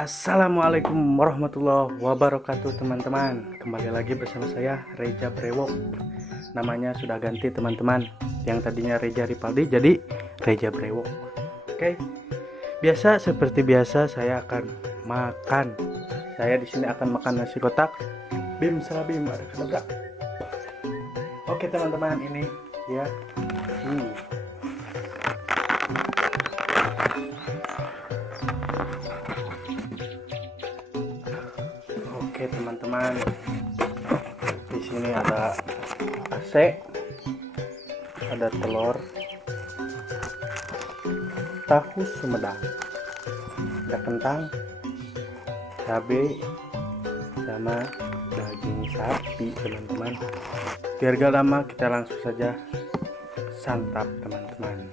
Assalamualaikum warahmatullahi wabarakatuh teman-teman. Kembali lagi bersama saya Reja Brewok. Namanya sudah ganti teman-teman. Yang tadinya Reja Ripaldi jadi Reja Brewok. Oke. Seperti biasa saya akan makan. Saya di sini akan makan nasi kotak. Bim salabim ada kata. Oke teman-teman, ini ya. Oke teman-teman, di sini ada AC, ada telur, tahu sumedang, ada kentang, cabai, sama daging sapi teman-teman. Biar gak lama, kita langsung saja santap teman-teman.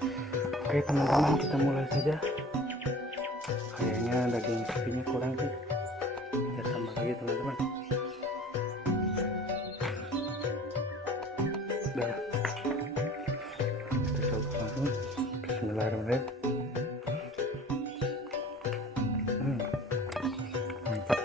Oke teman-teman, kita mulai saja. Kayaknya daging sapinya kurang sih. Kita tambah lagi teman-teman. Udah, kita coba langsung. Bismillahirrahmanirrahim. Mantap.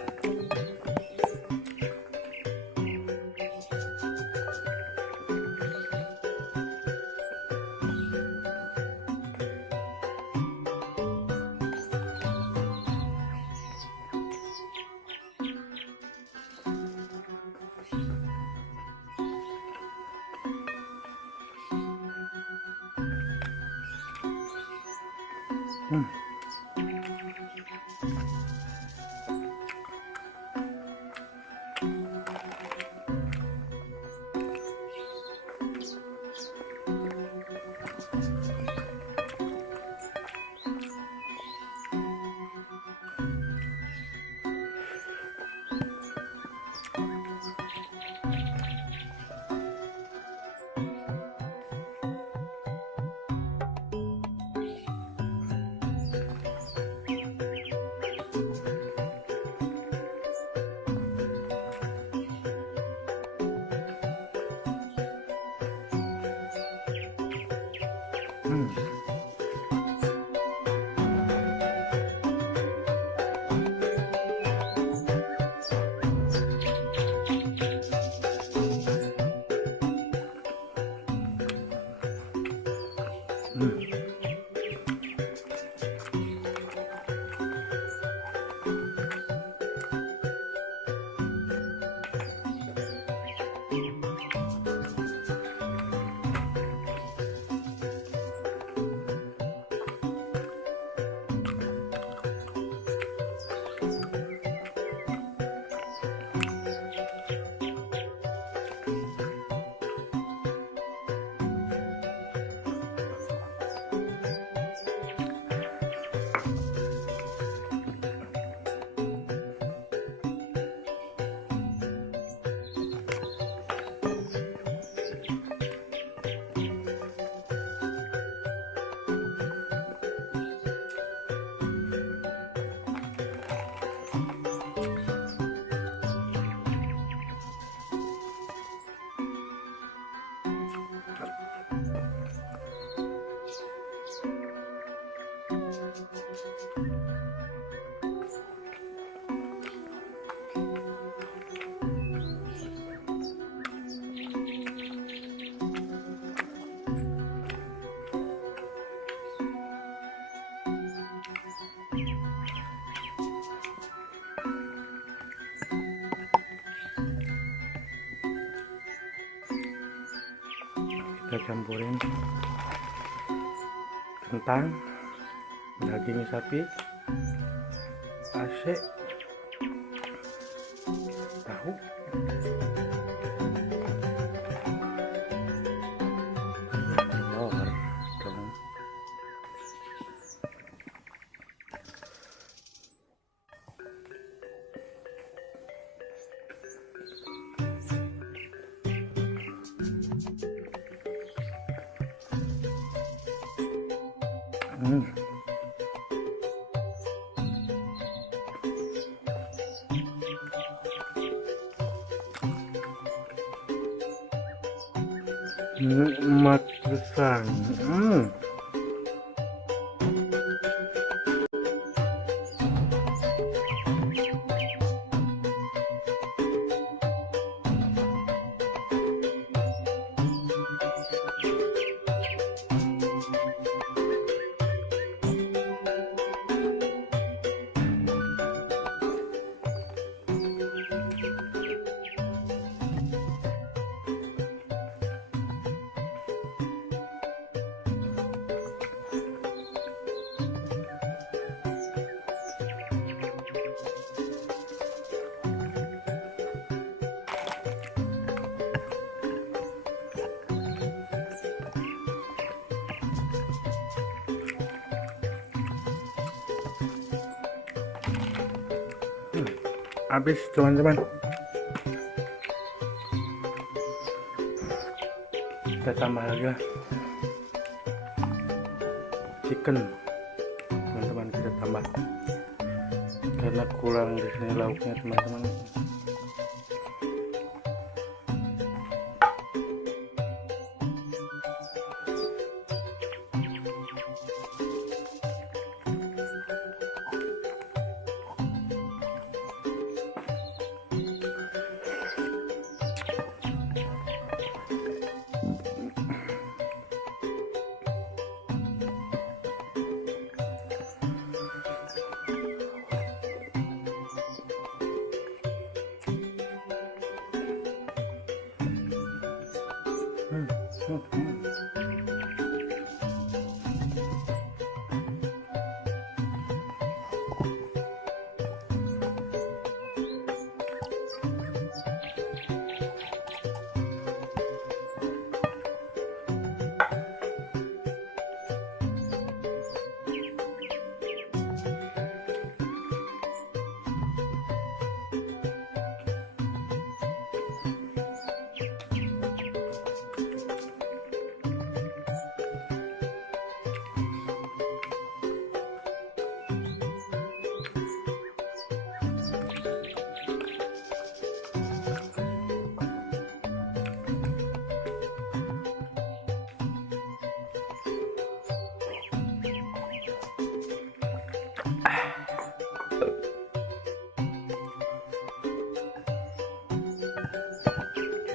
Kita campurin kentang, daging sapi, AC, tahu, telur dong. Nikmat besar. habis teman-teman. Kita tambah lagi lah chicken teman-teman, kita tambah karena kurang di sini lauknya teman-teman.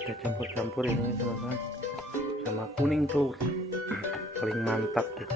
Kita campur-campur ini teman-teman sama kuning telur, paling mantap tuh.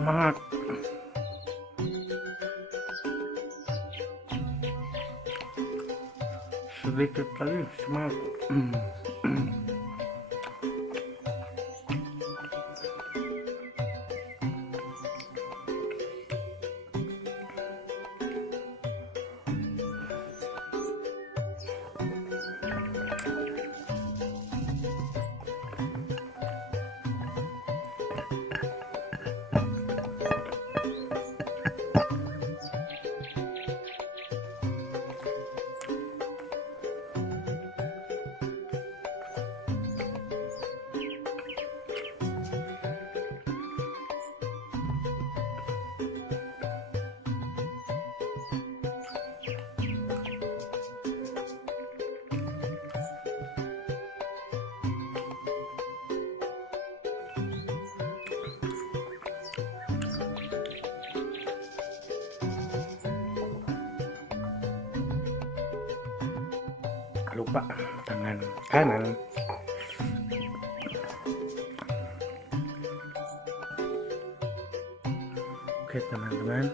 Semangat. Sedikit lagi semangat. lupa tangan kanan. Oke teman-teman,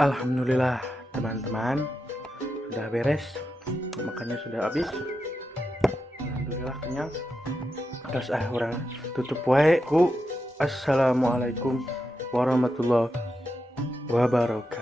alhamdulillah teman-teman, sudah beres, makannya sudah habis. Alhamdulillah kenyang. Terus orang tutup wae ku. Assalamualaikum warahmatullahi wabarakatuh.